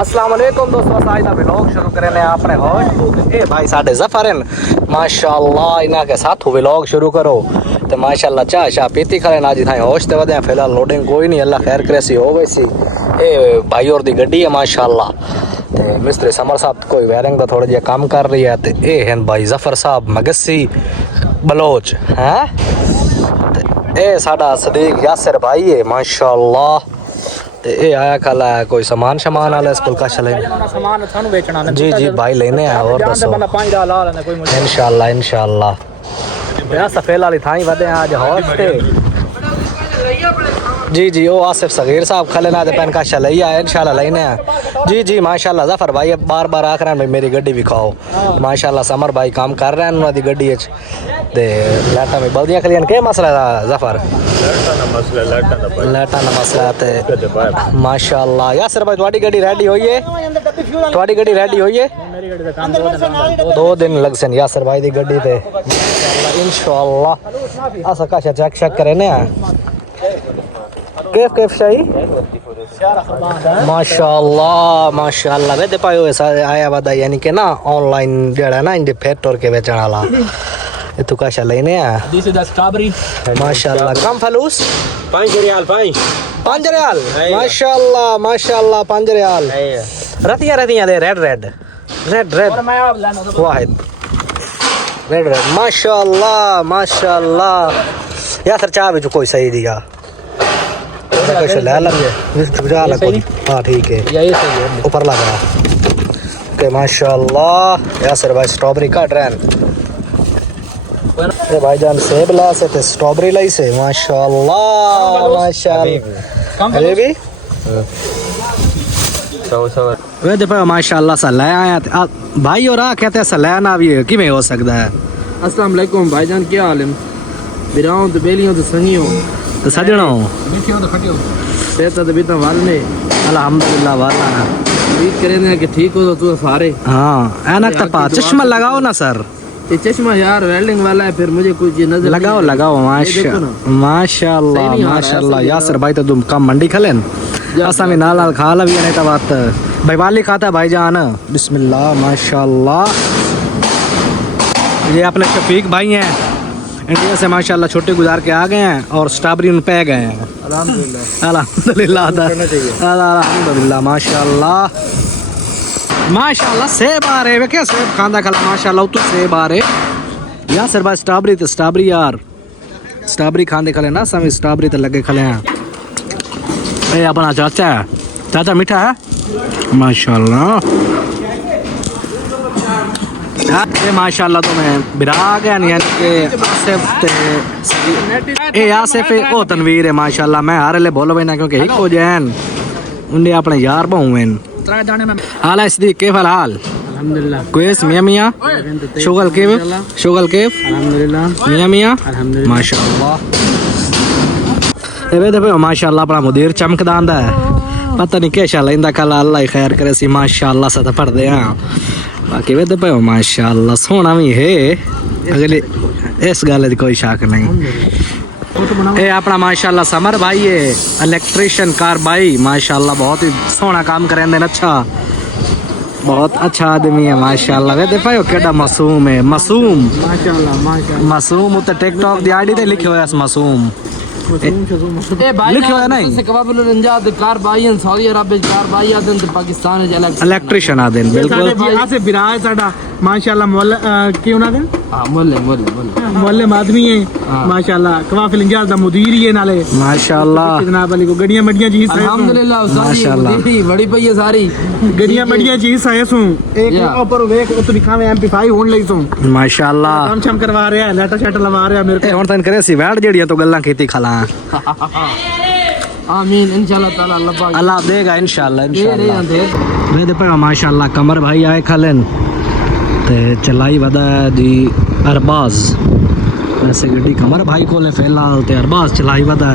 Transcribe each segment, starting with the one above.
अस्सलाम वालेकुम दोस्तों, आज का व्लॉग शुरू करने अपने होस्ट ए भाई साडे जफर हैं माशाअल्लाह, इन्हां के साथ व्लॉग शुरू करो तो माशाअल्लाह चाह शाह पीती खड़े आज थाई होस्ट वधे फिलहाल लोडिंग कोई नहीं, अल्लाह खैर करे सी हो वैसी ए भाई और दी गड्डी है माशाअल्लाह। ते मिस्त्री समर साहब कोई वायरिंग का थोड़ा जिहा काम कर रही है ते ए हैं भाई जफर साहब मगसी बलोच हैं ए साडा सदीक यासिर भाई है माशाअल्लाह। ते ए आया कल है कोई सामान शमान वाला स्कूल का चले सामान थानू बेचना है। जी जी भाई लेने आए और दसो इंशाल्लाह इंशाल्लाह या सफेल वाली थाई वदे आज हॉस्टे जी जी ओ आसिफ सगीर साहब खले ना दे पेन का चलैया इंशाल्लाह लेने आए जी जी माशाल्लाह। जफर भाई बार बार आख रहे हैं मेरी गड्डी भी खाओ माशाल्लाह। समर भाई काम कर रहे हैं उन्होंने गड्डी ते लाटा में बल्दियां खलियन के मसला था जफर लाटा ना मसला ते माशाल्लाह। यासिर भाई तुम्हारी गड्डी रेडी हुई है, तुम्हारी गड्डी रेडी हुई है? दो दिन लग सन यासिर भाई दी गड्डी ते इंशाल्लाह असा का चेक चेक करे ना केफ केफ शाही माशाल्लाह माशाल्लाह वे दे पायो ऐसा आया वादा यानी कि ना ऑनलाइन जेड़ा ना इंडे फैक्टर के बेचण वाला ये तू का लेने आ दिस इज द स्ट्रॉबेरी माशाल्लाह कम फलूस 5 रियाल 5 रियाल माशाल्लाह माशाल्लाह 5 रियाल रतिया रतिया दे रेड रेड रेड रेड वाहिद रेड रेड माशाल्लाह माशाल्लाह या सर चाह भी कोई सही दिया कुछ ले लगे हाँ ठीक है यही सही है ऊपर लग रहा के माशाल्लाह यासिर भाई स्ट्रॉबेरी काट रहे हैं भाईजान सेब ला से थे स्ट्रॉबेरी लाई से माशाल्लाह माशाल्लाह अरे भी वे दे पर माशाल्लाह सा ले आया भाई और आ कहते सा ले ना भी किवें हो सकता है। अस्सलाम वालेकुम भाईजान, क्या हाल है? बिराओं तो बेलियों तो संगियों तो सजणो मिठियों तो खटियों सेहत तो भी तो वालने अल्हम्दुलिल्लाह वाला उम्मीद करें कि ठीक हो तो तू सारे हाँ ऐनक तपा चश्मा लगाओ ना सर। ये चश्मा यार वेल्डिंग वाला है, फिर मुझे कुछ नजर लगाओ लगाओ माशाल्लाह माशाल्लाह। यासिर भाई तो तुम कम मंडी खलेन असा में नाल खा ला भी नहीं तो बात भाई वाली खाता भाईजान बिस्मिल्लाह माशाल्लाह। ये अपने शफीक भाई हैं इंडिया से माशाल्लाह, छोटे गुजार के आ गए हैं और स्ट्रॉबेरी उन पे गए हैं अल्हम्दुलिल्लाह अल्हम्दुलिल्लाह माशाल्लाह माशाल्लाह। सेब आ रहे क्या सेब खांदा खला माशाल्लाह तू सेब आ रहे यासिर भाई स्ट्रॉबेरी तो स्ट्रॉबेरी यार स्ट्रॉबेरी खांदे खले ना सभी स्ट्रॉबेरी तो लगे खले हैं। ए अपना चाचा है, चाचा मीठा है माशाल्लाह ये माशाल्लाह। तो मैं बिरा गया नहीं यानी आसिफ ए आसिफ ओ तनवीर है माशाल्लाह। मैं हारे ले बोलो भाई ना क्योंकि एक हो जैन उन्हें अपने यार बहुएं हाल इसदी के हाल अल्हम्दुलिल्लाह क्वेस मियां मियां शुगल केफ अल्हम्दुलिल्लाह मियां मियां माशाल्लाह। ए देखो माशाल्लाह अपना मुदीर चमकदांदा है पता नहीं क्या लेंदा कल अल्लाह खैर करे सी माशाल्लाह सा तो पढ़दे हां बाकी वे पे माशाल्लाह सोना भी है अगले इस गल की कोई शक नहीं। ए अपना माशाल्लाह समर भाई है इलेक्ट्रिशियन कार भाई माशाल्लाह बहुत ही सोना काम करेंदे अच्छा बहुत अच्छा आदमी है माशाल्लाह। वे देखो केड़ा मासूम है मासूम माशाल्लाह माशाल्लाह मासूम उते टिकटॉक दी आईडी ते लिखे हुआ है मासूम ए भाई लिखे हुआ नहीं से कबाबुल रंजाद कार भाई हैं सऊदी अरब कार भाई आदन ते पाकिस्तान है इलेक्ट्रिशियन आदन बिल्कुल से बिराए साडा माशाल्लाह मोल क्यों ना दिन हां मोल आदमी है माशाल्लाह कवाफिल इंजाल दा मुदीर ही है नाले माशाल्लाह जनाब अली को गड़ियां मडियां जी अल्हम्दुलिल्लाह माशाल्लाह बड़ी पई है सारी गड़ियां मडियां जी साए सु एक ऊपर वेख उत दिखावे एमपी5 होन लई सु माशाल्लाह काम छम करवा रहा है लेटर शट लवा रहा है मेरे ए हुन तन करे सी वैड जेड़ियां तो गल्लां कीती खला आमीन इंशाल्लाह ताला अल्लाह देगा इंशाल्लाह इंशाल्लाह। वे दे पर माशाल्लाह कमर भाई आए खलन ते चलाई वदा दी अरबाज वैसे गड्डी कमर भाई को ले फिलहाल ते अरबाज चलाई वदा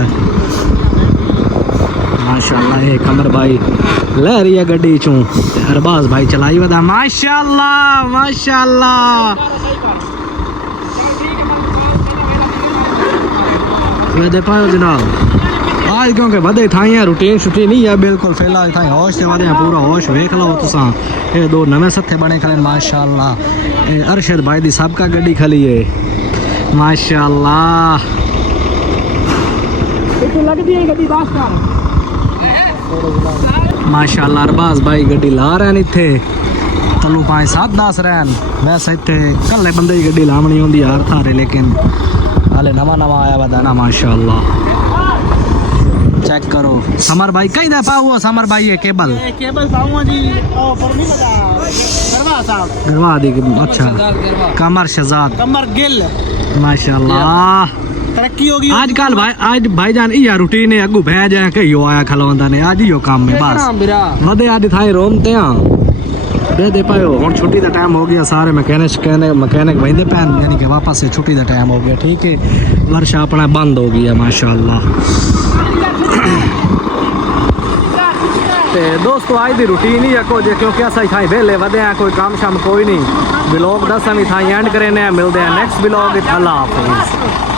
माशाल्लाह। ये कमर भाई ले रही है गड्डी चूं ते अरबाज भाई चलाई वदा माशाल्लाह माशाल्लाह। वे दे पाओ जनाब आज क्योंकि वधे ठाई है रूटीन छुट्टी नहीं है बिल्कुल फिलहाल ठाई होश से वधे पूरा होश वेख लो तुसां ये दो नवे सथे बने खड़े माशाल्लाह ये अरशद भाई दी सबका गड्डी खली है माशाल्लाह माशाल्लाह अरबाज भाई गड्डी ला रहे हैं इत्थे तलू 5-7-10 रहन वैसे इत्थे कल्ले बंदे की गड्डी लावनी होंदी यार थारे लेकिन हाले नवा नवा आया बदाना माशाल्लाह चेक करो समर भाई कहीं दा पाओ समर भाई ये केबल पाऊंगा जी ओ पर नहीं पता करवा साहब गरवा दी अच्छा कमर शहजाद कमर गिल माशाल्लाह तरक्की होगी आजकल भाई आज भाईजान इया रूटीन है अगू भैं जाए कहियो आया खलवंदा ने आज यो काम में बस वदे आज थाई रोमते हां दे पायो हुन छुट्टी दा टाइम हो गया सारे मैकेनिक वंदे पैन यानी कि वापस से छुट्टी दा टाइम हो गया ठीक है वर्षा अपना बंद हो गया माशाल्लाह ते दोस्तों आज दी रूटीन ही है कुछ क्योंकि अस थाई वेले वदे हैं कोई काम शाम कोई नहीं ब्लॉग दस हम थाई एंड करें मिलते हैं नेक्स्ट ब्लॉग अल्लाह हाफिज़।